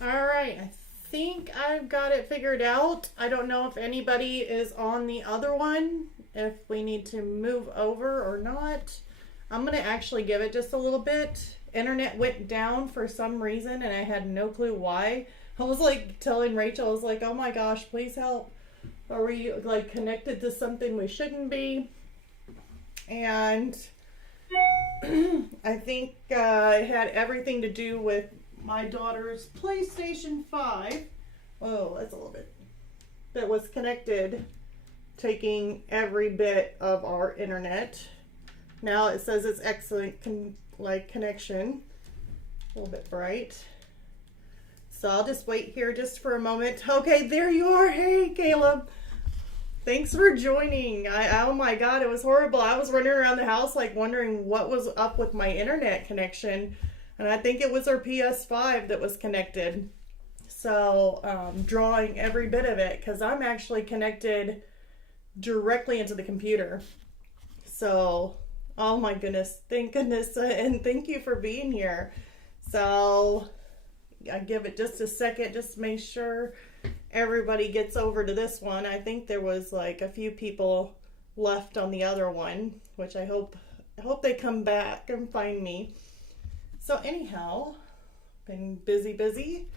All right, I think I've got it figured out. I don't know if anybody is on the other one, if we need to move over or not. I'm gonna actually give it just a little bit. Internet went down for some reason and I had no clue why. I was like telling Rachel, I was like, oh my gosh, please help. Are we like connected to something we shouldn't be? And I think it had everything to do with my daughter's PlayStation 5. Oh, that's a little bit. That was connected, taking every bit of our internet. Now it says it's excellent connection. A little bit bright. So I'll just wait here just for a moment. Okay, there you are. Hey, Caleb. Thanks for joining. Oh my God, it was horrible. I was running around the house like wondering what was up with my internet connection. And I think it was our PS5 that was connected. So drawing every bit of it because I'm actually connected directly into the computer. So, oh my goodness, thank goodness. And thank you for being here. So I give it just a second, just to make sure everybody gets over to this one. I think there was like a few people left on the other one, which I hope they come back and find me. So anyhow, been busy.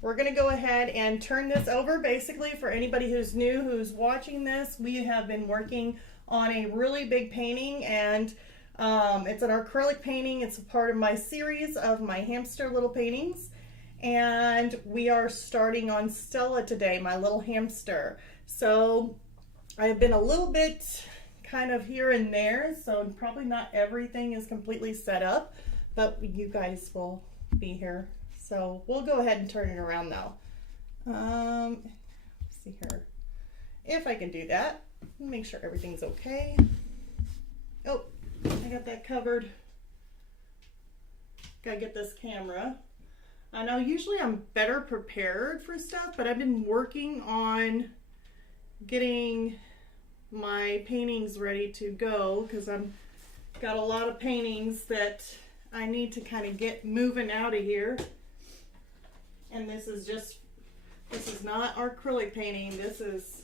We're gonna go ahead and turn this over. Basically, for anybody who's new, who's watching this, we have been working on a really big painting, and it's an acrylic painting. It's a part of my series of my hamster little paintings. And we are starting on Stella today, my little hamster. So I've been a little bit kind of here and there, so probably not everything is completely set up, but you guys will be here. So we'll go ahead and turn it around now. Let's see here. If I can do that, make sure everything's okay. Oh, I got that covered. Gotta get this camera. I know usually I'm better prepared for stuff, but I've been working on getting my paintings ready to go because I've got a lot of paintings that I need to kind of get moving out of here. And this is not acrylic painting, this is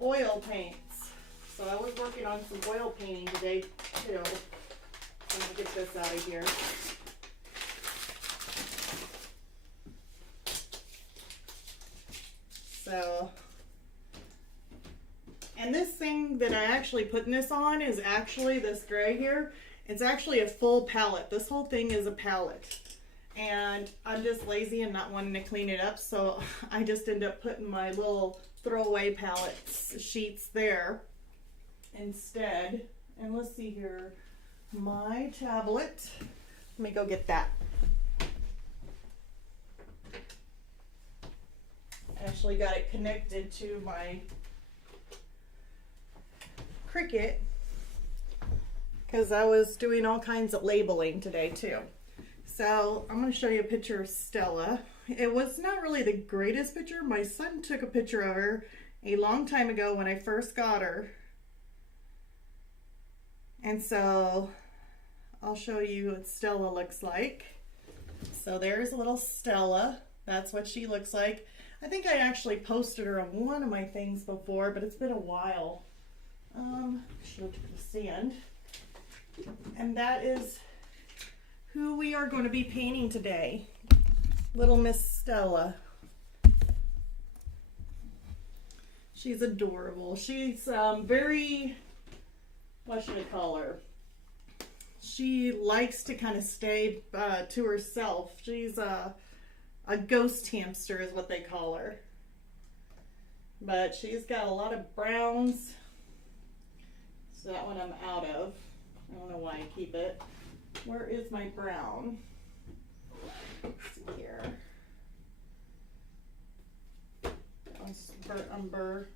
oil paints. So I was working on some oil painting today too. I'm gonna get this out of here. So, and this thing that I actually putting this on is actually this gray here. It's actually a full palette. This whole thing is a palette. And I'm just lazy and not wanting to clean it up. So I just end up putting my little throwaway palette sheets there instead. And let's see here, my tablet. Let me go get that. Actually got it connected to my Cricut because I was doing all kinds of labeling today too. So I'm going to show you a picture of Stella. It was not really the greatest picture. My son took a picture of her a long time ago when I first got her. And so I'll show you what Stella looks like. So there's little Stella. That's what she looks like. I think I actually posted her on one of my things before, but it's been a while. Should have took the sand. And that is who we are going to be painting today. Little Miss Stella. She's adorable. She's very, what should I call her? She likes to kind of stay to herself. She's a ghost hamster is what they call her. But she's got a lot of browns. So that one I'm out of. I don't know why I keep it. Where is my brown? Let's see here. That one's burnt umber.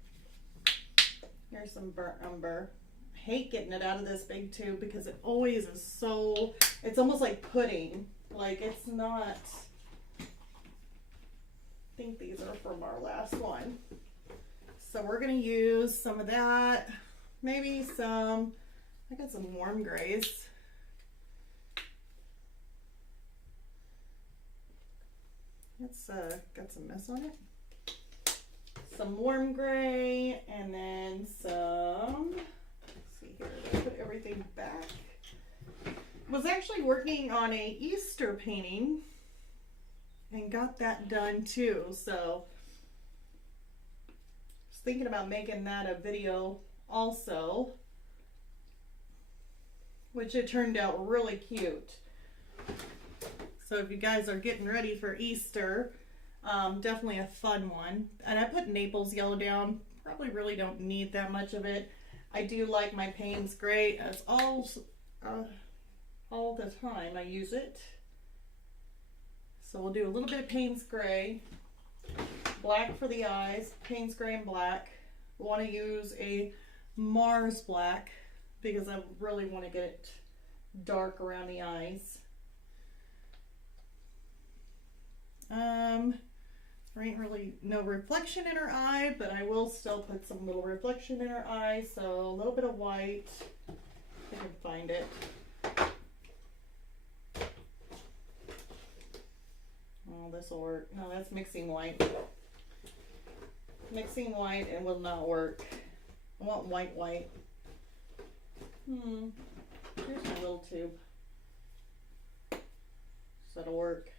Here's some burnt umber. I hate getting it out of this big tube because it always is so, it's almost like pudding. Like it's not, I think these are from our last one. So we're going to use some of that. Maybe some, I got some warm grays. It's got some mess on it. Some warm gray, and then some, let's see here, let's put everything back. Was actually working on a Easter painting and got that done too, so I was thinking about making that a video also, which it turned out really cute. So if you guys are getting ready for Easter, definitely a fun one. And I put Naples yellow down. Probably really don't need that much of it. I do like my Payne's gray as all the time I use it. So we'll do a little bit of Payne's gray, black for the eyes, Payne's gray and black. We want to use a Mars black because I really want to get it dark around the eyes. There ain't really no reflection in her eye, but I will still put some little reflection in her eye, so a little bit of white, if I can find it. Oh, this will work. No, that's mixing white. Mixing white, it will not work. I want white white. Here's my little tube. So that'll work.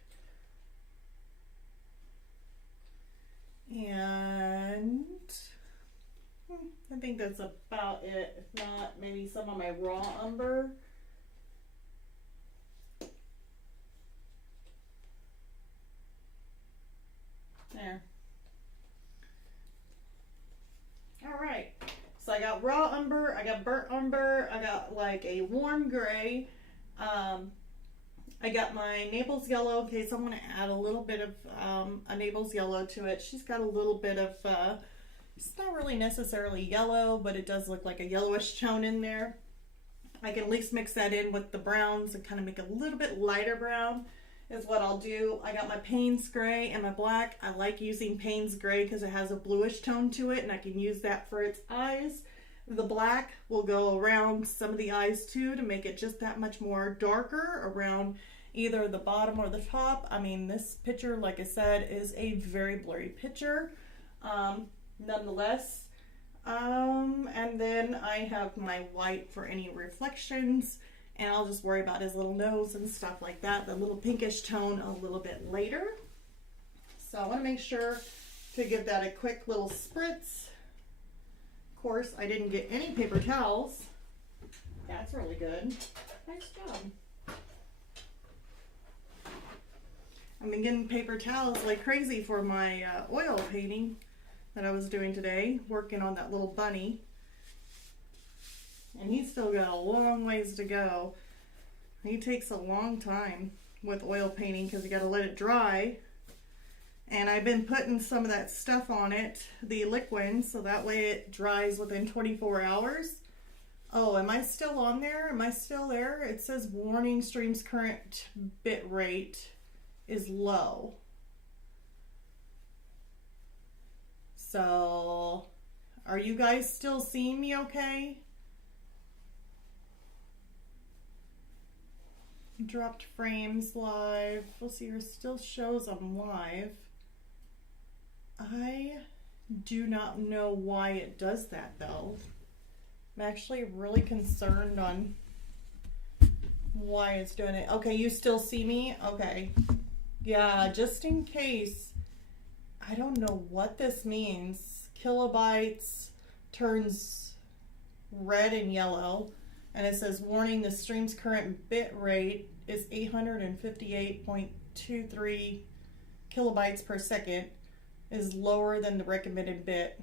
And I think that's about it. If not, maybe some of my raw umber. There. All right. So I got raw umber, I got burnt umber, I got like a warm gray. I got my Naples yellow. Okay, so I'm going to add a little bit of a Naples yellow to it. She's got a little bit of, it's not really necessarily yellow, but it does look like a yellowish tone in there. I can at least mix that in with the browns and kind of make a little bit lighter brown is what I'll do. I got my Payne's gray and my black. I like using Payne's gray because it has a bluish tone to it and I can use that for its eyes. The black will go around some of the eyes too to make it just that much more darker around either the bottom or the top. I mean, this picture, like I said, is a very blurry picture, nonetheless. And then I have my white for any reflections, and I'll just worry about his little nose and stuff like that, the little pinkish tone a little bit later. So I want to make sure to give that a quick little spritz. Of course, I didn't get any paper towels. That's really good. Nice job. I've been getting paper towels like crazy for my oil painting that I was doing today, working on that little bunny. And he's still got a long ways to go. He takes a long time with oil painting because you got to let it dry. And I've been putting some of that stuff on it, the liquid, so that way it dries within 24 hours. Oh, am I still on there? Am I still there? It says warning, stream's current bit rate is low. So, are you guys still seeing me okay? Dropped frames live. We'll see, here still shows I'm live. I do not know why it does that though. I'm actually really concerned on why it's doing it. Okay, you still see me? Okay. Yeah, just in case. I don't know what this means. Kilobytes turns red and yellow. And it says, warning, the stream's current bit rate is 858.23 kilobytes per second, is lower than the recommended bit.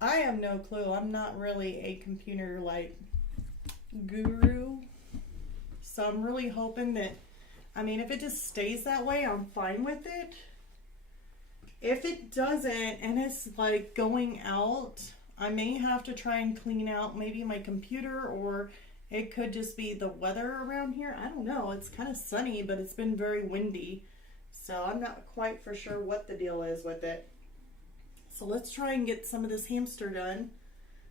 I have no clue. I'm not really a computer like guru. So I'm really hoping that, I mean, if it just stays that way, I'm fine with it. If it doesn't and it's like going out, I may have to try and clean out maybe my computer, or it could just be the weather around here. I don't know. It's kind of sunny, but it's been very windy. So I'm not quite for sure what the deal is with it. So let's try and get some of this hamster done.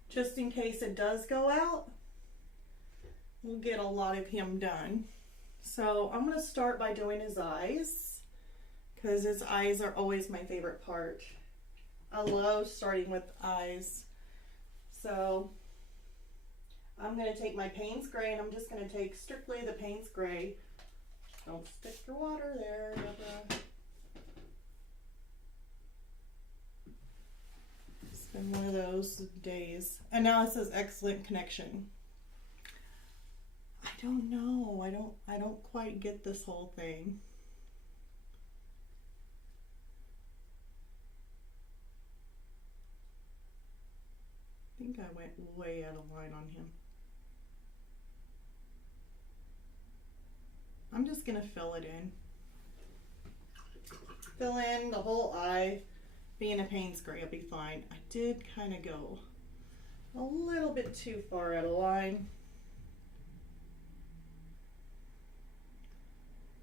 Just in case it does go out, we'll get a lot of him done. So I'm going to start by doing his eyes. because his eyes are always my favorite part. I love starting with eyes. So I'm going to take my Payne's Gray, and I'm just going to take strictly the Payne's Gray. Don't stick your water there, Deborah. It's been one of those days. And now it says excellent connection. I don't know. I don't quite get this whole thing. I think I went way out of line on him. I'm just gonna fill it in. Fill in the whole eye. Being a Payne's Gray, will be fine. I did kind of go a little bit too far out of line.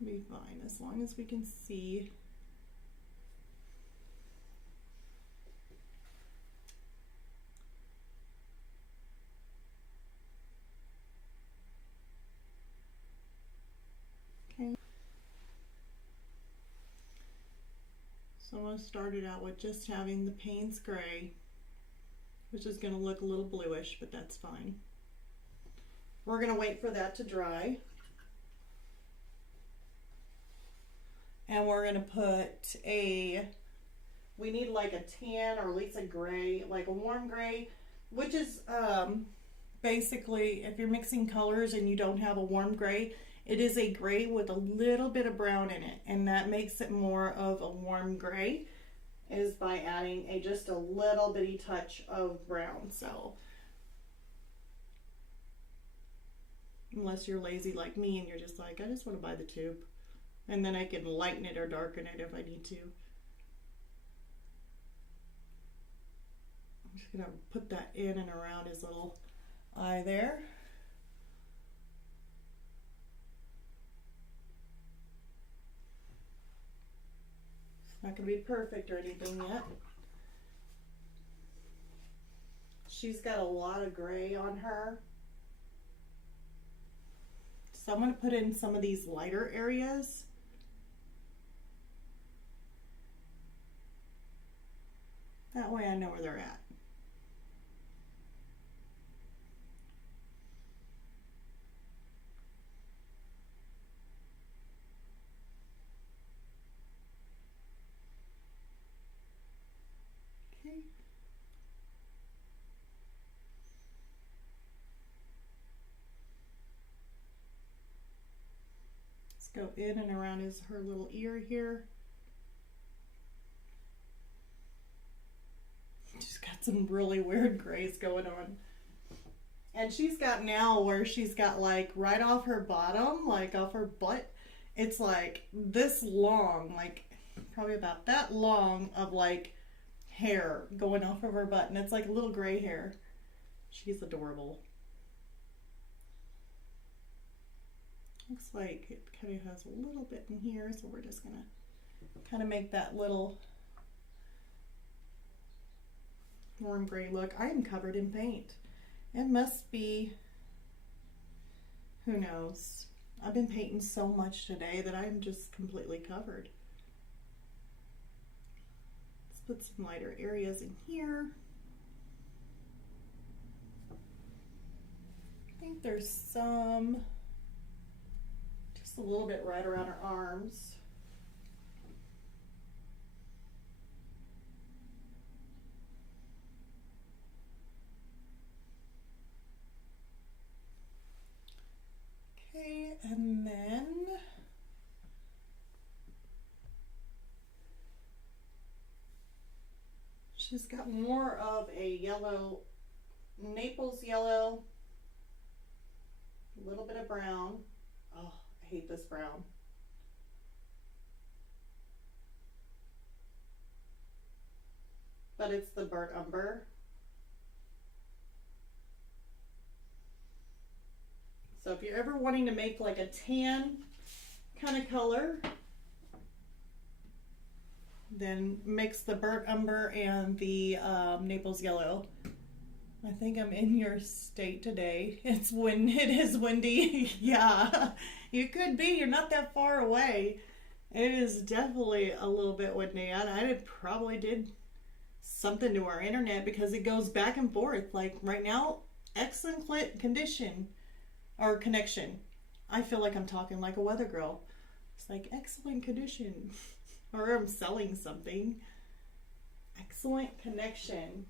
Be fine as long as we can see. Okay. So I'm going to start it out with just having the Payne's Gray, which is going to look a little bluish, but that's fine. We're going to wait for that to dry. And we're going to put we need like a tan or at least a gray, like a warm gray, which is basically, if you're mixing colors and you don't have a warm gray, it is a gray with a little bit of brown in it, and that makes it more of a warm gray, is by adding just a little bitty touch of brown. So unless you're lazy like me and you're just like, I just want to buy the tube, and then I can lighten it or darken it if I need to. I'm just gonna put that in and around his little eye there. Not gonna be perfect or anything yet. She's got a lot of gray on her. So I'm gonna put in some of these lighter areas. That way I know where they're at. Okay. Let's go in and around her little ear here. She's got some really weird grays going on. And she's got now where she's got like right off her bottom, like off her butt, it's like this long, like probably about that long of like hair going off of her butt, and it's like little gray hair. She's adorable. Looks like it kind of has a little bit in here, so we're just gonna kind of make that little warm gray look. I am covered in paint. It must be, who knows. I've been painting so much today that I'm just completely covered. Let's put some lighter areas in here. I think there's some, just a little bit right around her arms. Okay, and then she's got more of a yellow, Naples yellow, a little bit of brown. Oh, I hate this brown. But it's the burnt umber. So if you're ever wanting to make like a tan kind of color, then mix the burnt umber and the Naples yellow. I think I'm in your state today. It is windy. Yeah, you could be. You're not that far away. It is definitely a little bit windy, and I probably did something to our internet because it goes back and forth. Like right now, excellent condition or connection. I feel like I'm talking like a weather girl. It's like excellent condition, or I'm selling something. Excellent connection.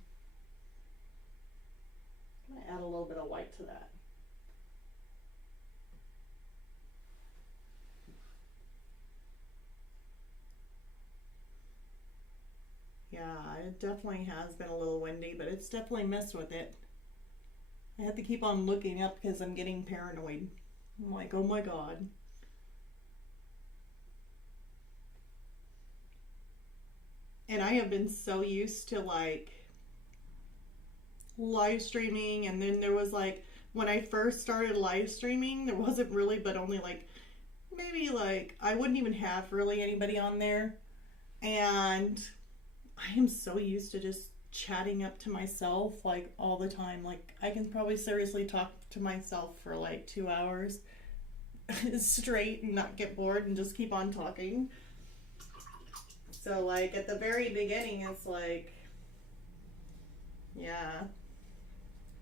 I'm gonna add a little bit of white to that. Yeah, it definitely has been a little windy, but it's definitely messed with it. I have to keep on looking up because I'm getting paranoid. I'm like, oh my god. And I have been so used to like live streaming, and then there was like when I first started live streaming, there wasn't really but only like maybe like I wouldn't even have really anybody on there. And I am so used to just chatting up to myself like all the time. Like I can probably seriously talk to myself for like 2 hours straight and not get bored and just keep on talking. So like at the very beginning it's like, yeah,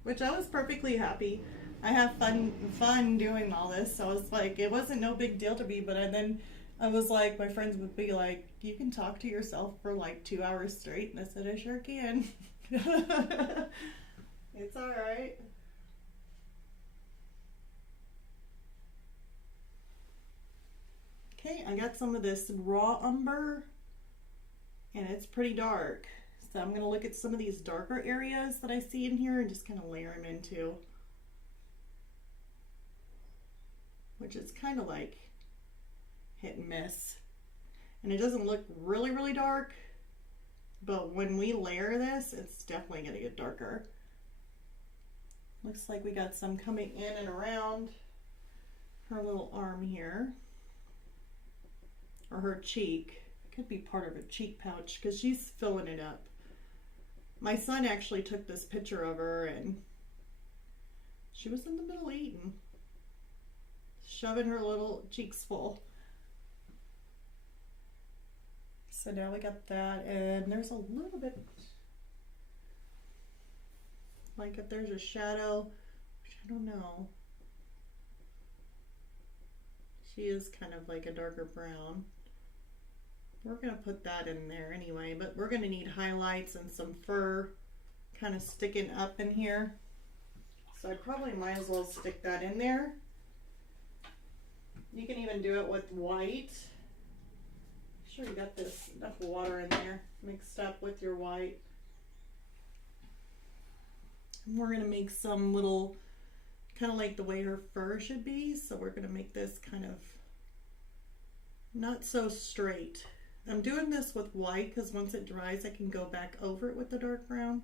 which I was perfectly happy. I have fun doing all this, so it's like it wasn't no big deal to me. But then I was like, my friends would be like, "You can talk to yourself for like 2 hours straight," and I said, "I sure can." It's all right. Okay, I got some of this raw umber, and it's pretty dark. So I'm gonna look at some of these darker areas that I see in here and just kind of layer them into, which is kind of like hit and miss. And it doesn't look really, really dark, but when we layer this, it's definitely gonna get darker. Looks like we got some coming in and around her little arm here, or her cheek. It could be part of her cheek pouch because she's filling it up. My son actually took this picture of her and she was in the middle eating, shoving her little cheeks full. So now we got that, and there's a little bit, like if there's a shadow, which I don't know. She is kind of like a darker brown. We're going to put that in there anyway, but we're going to need highlights and some fur kind of sticking up in here. So I probably might as well stick that in there. You can even do it with white. Make sure you got this enough water in there mixed up with your white. And we're going to make some little, kind of like the way her fur should be. So we're going to make this kind of not so straight. I'm doing this with white because once it dries I can go back over it with the dark brown.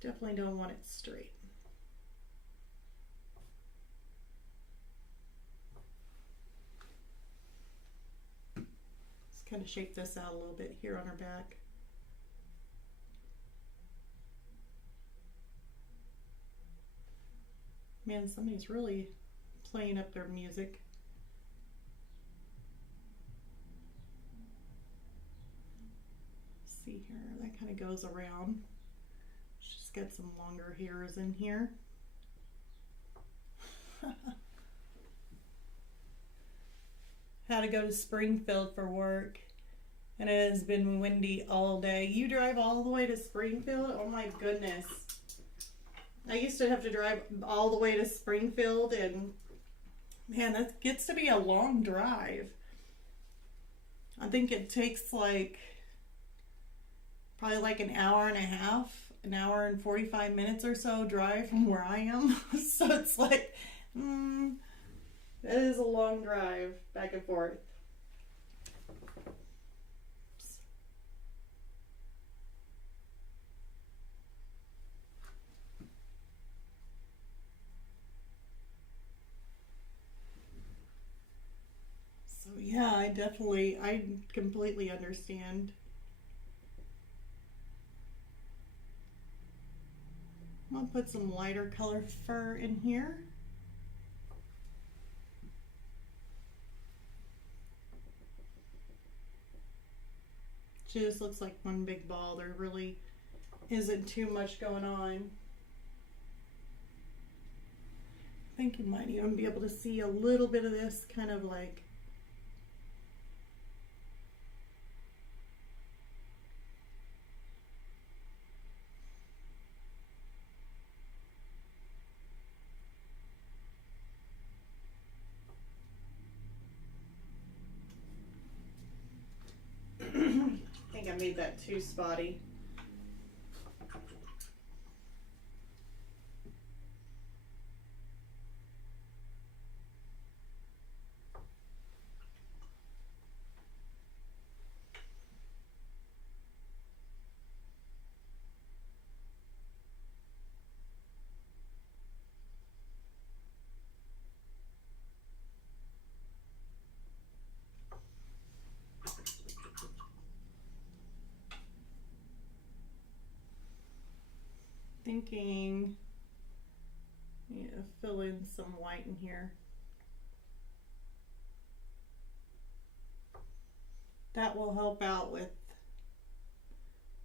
Definitely don't want it straight. Let's kind of shape this out a little bit here on her back. Man, somebody's really playing up their music. Let's see here, that kind of goes around. She's got some longer hairs in here. Had to go to Springfield for work, and it has been windy all day. You drive all the way to Springfield? Oh my goodness. I used to have to drive all the way to Springfield, and man, that gets to be a long drive. I think it takes like probably like an hour and a half, an hour and 45 minutes or so drive from where I am. So it's like, that is a long drive back and forth. Yeah, I completely understand. I'm gonna put some lighter color fur in here. Just looks like one big ball. There really isn't too much going on. I think you might even be able to see a little bit of this kind of like I think I made that too spotty. Thinking, yeah, fill in some white in here. That will help out with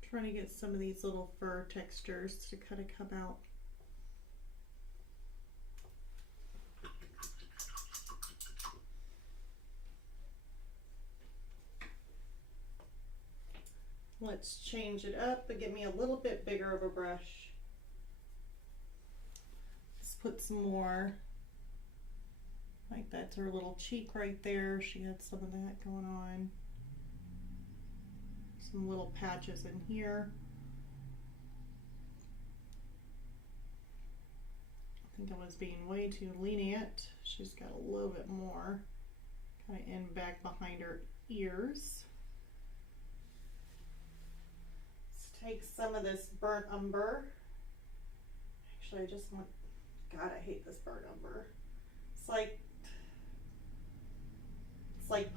trying to get some of these little fur textures to kind of come out. Let's change it up, but get me a little bit bigger of a brush. Put some more, like that's her little cheek right there. She had some of that going on. Some little patches in here. I think I was being way too lenient. She's got a little bit more kind of in back behind her ears. Let's take some of this burnt umber. Actually, I just want, God, I hate this burnt umber. It's like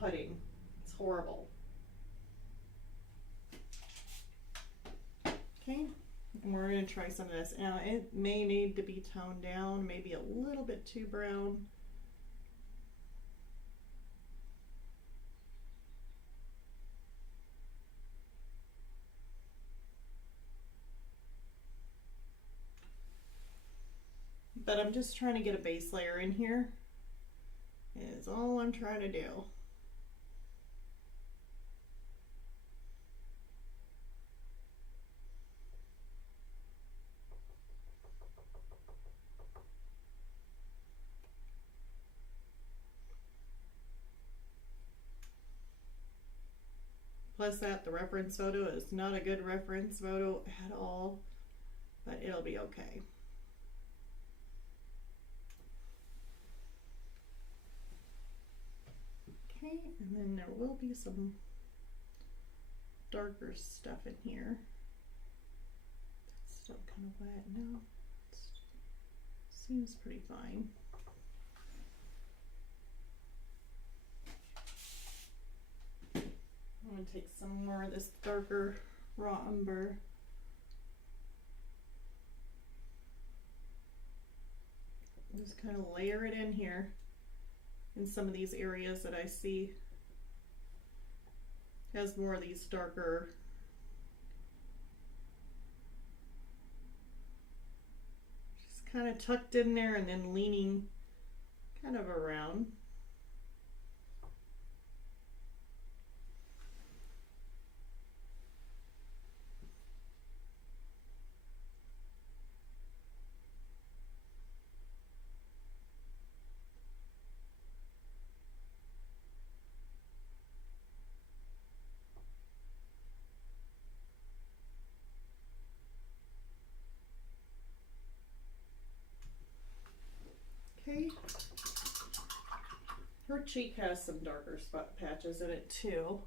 pudding. It's horrible. Okay, and we're gonna try some of this. Now it may need to be toned down, maybe a little bit too brown. But I'm just trying to get a base layer in here, is all I'm trying to do. Plus that the reference photo is not a good reference photo at all, but it'll be okay. Okay, and then there will be some darker stuff in here. It's still kind of wet. No, it seems pretty fine. I'm going to take some more of this darker raw umber. Just kind of layer it in here in some of these areas that I see has more of these darker just kind of tucked in there and then leaning kind of around. Okay. Her cheek has some darker spot patches in it too.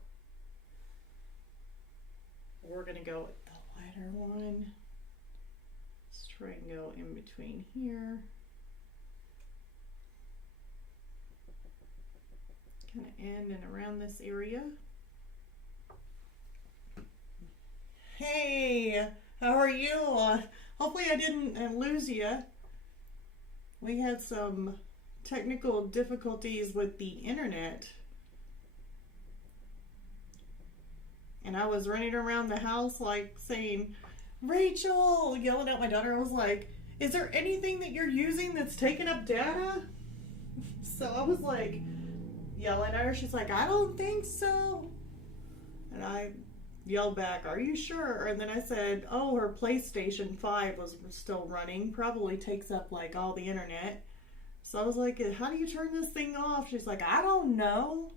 We're gonna go with the lighter one. Let's try and go in between here. Kind of in and around this area. Hey, how are you? Hopefully I didn't lose you. We had some technical difficulties with the internet. And I was running around the house like saying, Rachel, yelling at my daughter. I was like, is there anything that you're using that's taking up data? So I was like yelling at her. She's like, I don't think so. And I yelled back, are you sure? And then I said, oh, her PlayStation 5 was still running. Probably takes up like all the internet. So I was like, how do you turn this thing off? She's like, I don't know.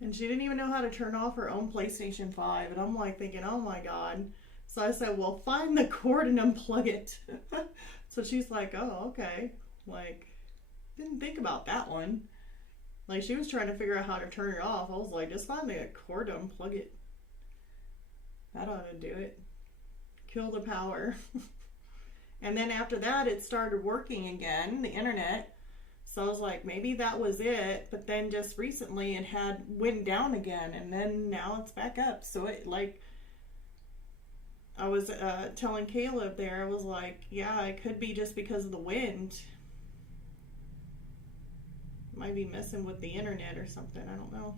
And she didn't even know how to turn off her own PlayStation 5. And I'm like thinking, oh my God. So I said, well, find the cord and unplug it. So she's like, oh, okay. Like, didn't think about that one. Like, she was trying to figure out how to turn it off. I was like, just find the cord to unplug it. That ought to do it. Kill the power. And then after that, it started working again, the internet. So I was like, maybe that was it. But then just recently it had went down again. And then now it's back up. So it like, I was telling Caleb there, I was like, yeah, it could be just because of the wind. Might be messing with the internet or something. I don't know.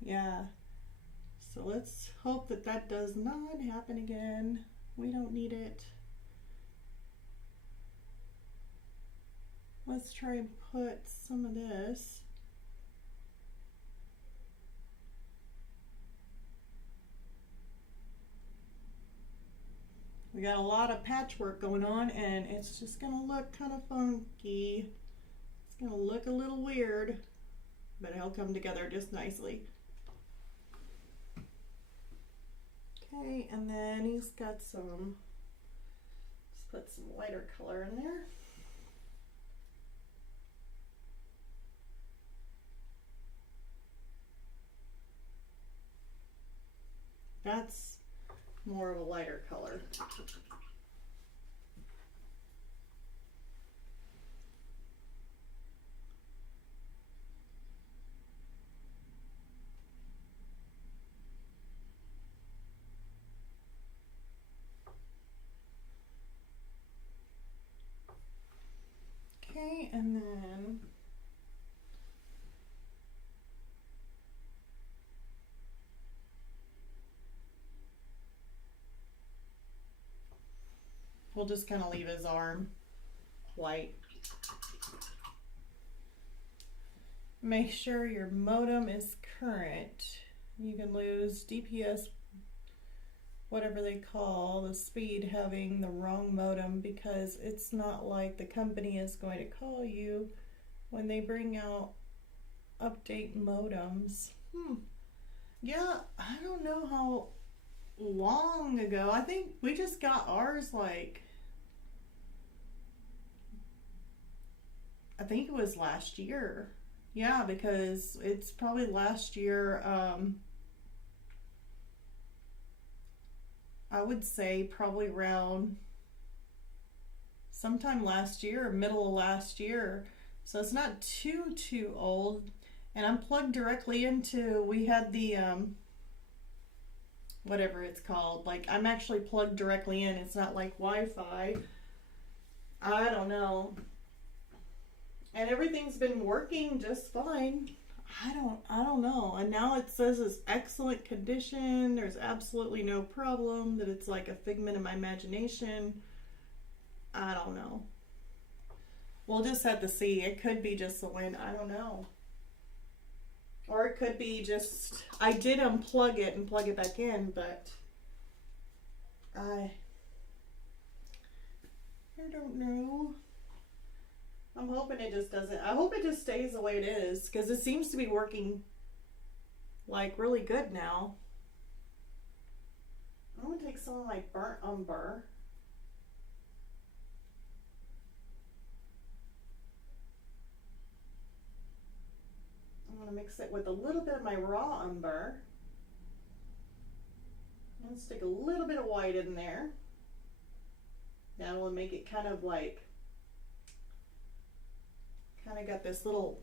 Yeah. So let's hope that that does not happen again. We don't need it. Let's try and put some of this. We got a lot of patchwork going on and it's just gonna look kind of funky. It's gonna look a little weird, but it'll come together just nicely. Okay, and then he's got some, let's put some lighter color in there. That's more of a lighter color. Okay, and then we'll just kind of leave his arm white. Make sure your modem is current. You can lose DPS, whatever they call the speed, having the wrong modem, because it's not like the company is going to call you when they bring out update modems. Yeah, I don't know how long ago. I think we just got ours like, I think it was last year. Yeah, because it's probably last year. I would say probably around sometime last year, middle of last year. So it's not too old. And I'm plugged directly into, we had the, whatever it's called. Like, I'm actually plugged directly in. It's not like Wi-Fi. I don't know. And everything's been working just fine. I don't know. And now it says it's excellent condition. There's absolutely no problem. That it's like a figment of my imagination. I don't know. We'll just have to see. It could be just the wind. I don't know. Or it could be just, I did unplug it and plug it back in, but I don't know. I'm hoping it just doesn't. I hope it just stays the way it is, because it seems to be working like really good now. I'm going to take some of my burnt umber. I'm going to mix it with a little bit of my raw umber. And stick a little bit of white in there. That will make it kind of like, kind of got this little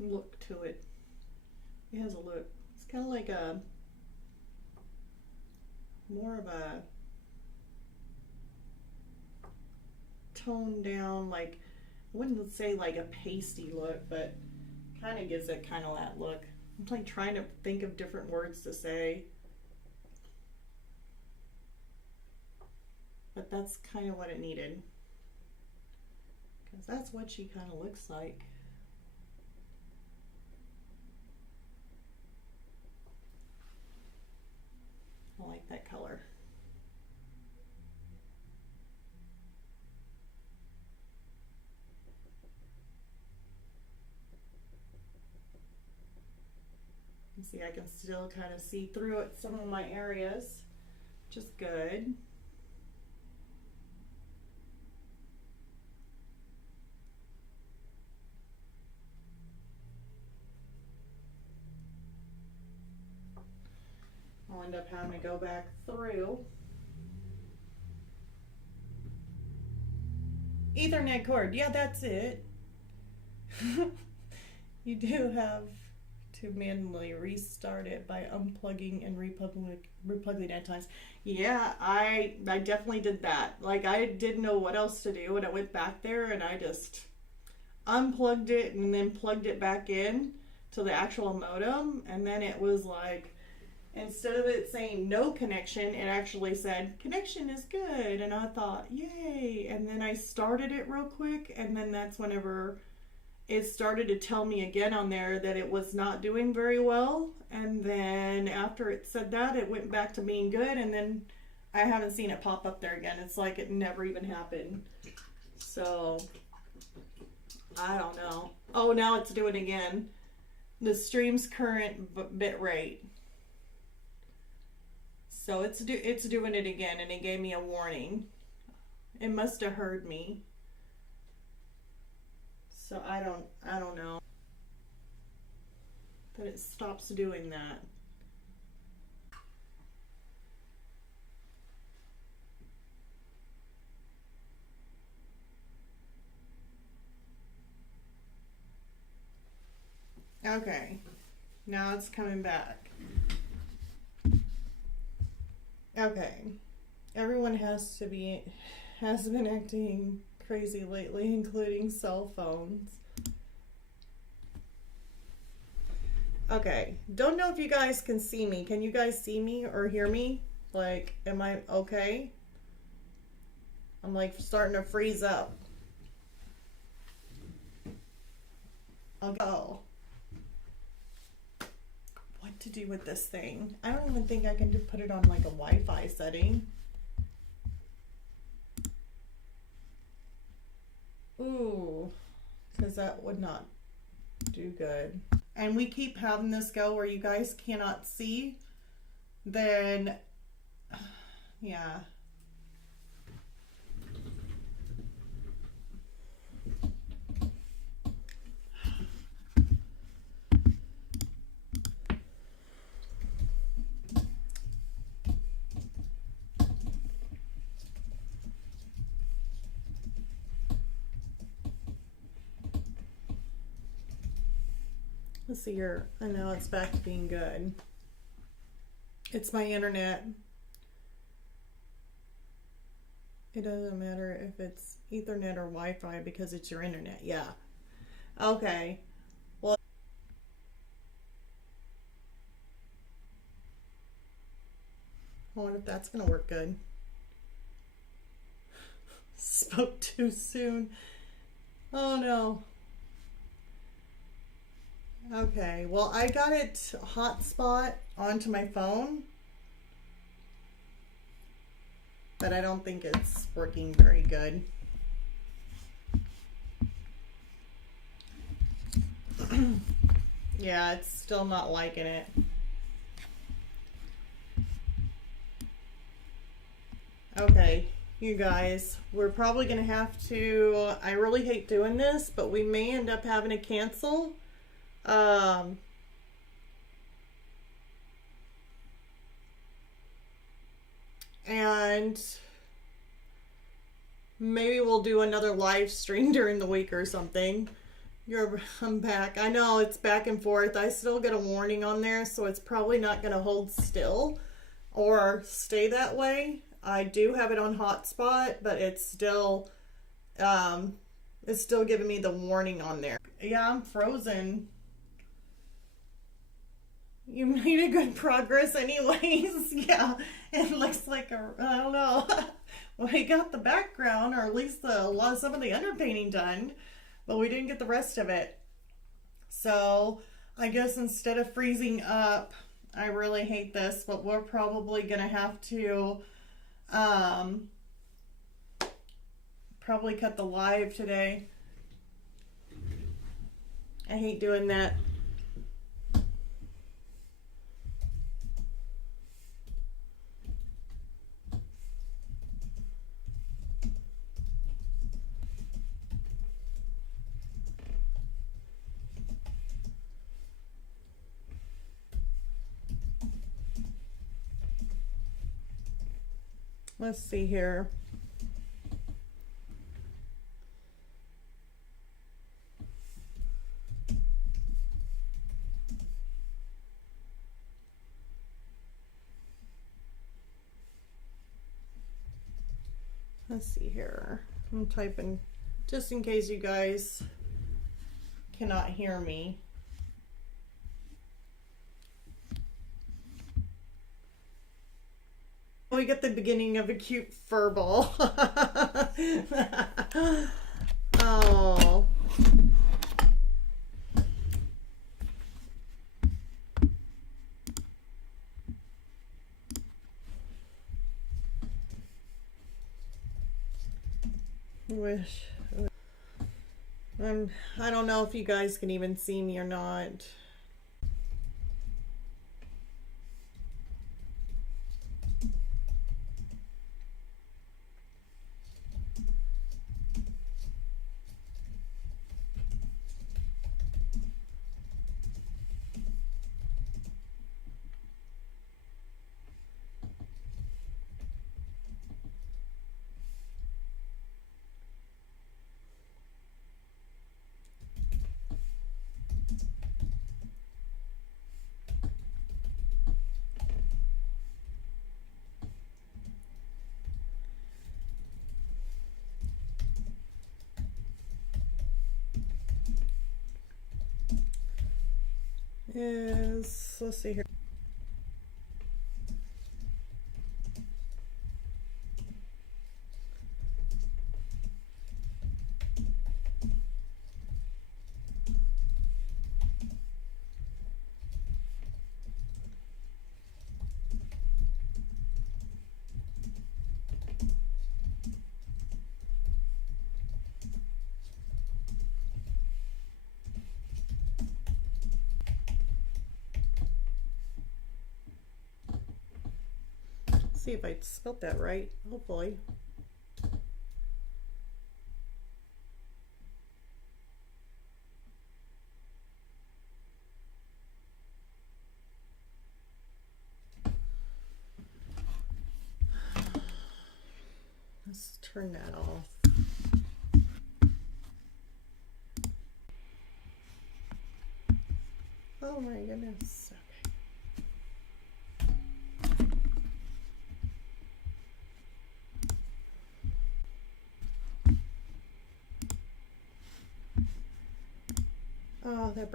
look to it. It has a look. It's kind of like a more of a toned down, like, I wouldn't say like a pasty look, but kind of gives it kind of that look. I'm like trying to think of different words to say, but that's kind of what it needed, because that's what she kind of looks like. I like that color. See, I can still kind of see through it some of my areas, which is good. I'll end up having to go back through. Ethernet cord, yeah, that's it. You do have to manually restart it by unplugging and replugging at times. Yeah, I definitely did that. Like, I didn't know what else to do, and I went back there and I just unplugged it and then plugged it back in to the actual modem, and then it was like, instead of it saying no connection, it actually said connection is good, and I thought, yay. And then I started it real quick, and then that's whenever it started to tell me again on there that it was not doing very well. And then after it said that, it went back to being good, and then I haven't seen it pop up there again. It's like it never even happened. So I don't know. Oh, now it's doing it again. The stream's current bit rate. So it's doing it again, and it gave me a warning. It must have heard me. So I don't know that it stops doing that. Okay, now it's coming back. Okay, everyone has been acting crazy lately, including cell phones. Okay, don't know if you guys can see me. Can you guys see me or hear me? Like, am I okay? I'm like starting to freeze up. I'll go. What to do with this thing? I don't even think I can put it on like a Wi-Fi setting. Ooh, because that would not do good. And we keep having this go where you guys cannot see, then yeah. Let's see here. I know it's back to being good. It's my internet. It doesn't matter if it's Ethernet or Wi-Fi because it's your internet. Yeah. Okay. Well, I wonder if that's going to work good. Spoke too soon. Oh no. Okay, well, I got it hotspot onto my phone, but I don't think it's working very good. Yeah, it's still not liking it. Okay, you guys, we're probably gonna have to, I really hate doing this, but we may end up having to cancel. And maybe we'll do another live stream during the week or something. I'm back. I know it's back and forth. I still get a warning on there, so it's probably not going to hold still or stay that way. I do have it on hotspot, but it's still giving me the warning on there. Yeah, I'm frozen. You made a good progress anyways. Yeah, it looks like I don't know. Well, we got the background, or at least some of the underpainting done, but we didn't get the rest of it. So I guess instead of freezing up, I really hate this, but we're probably gonna have to probably cut the live today. I hate doing that. Let's see here. Let's see here. I'm typing just in case you guys cannot hear me. We get the beginning of a cute fur ball. Oh. Wish. I don't know if you guys can even see me or not. Let's see here. See if I spelled that right, hopefully. Let's turn that off. Oh my goodness. Oh, that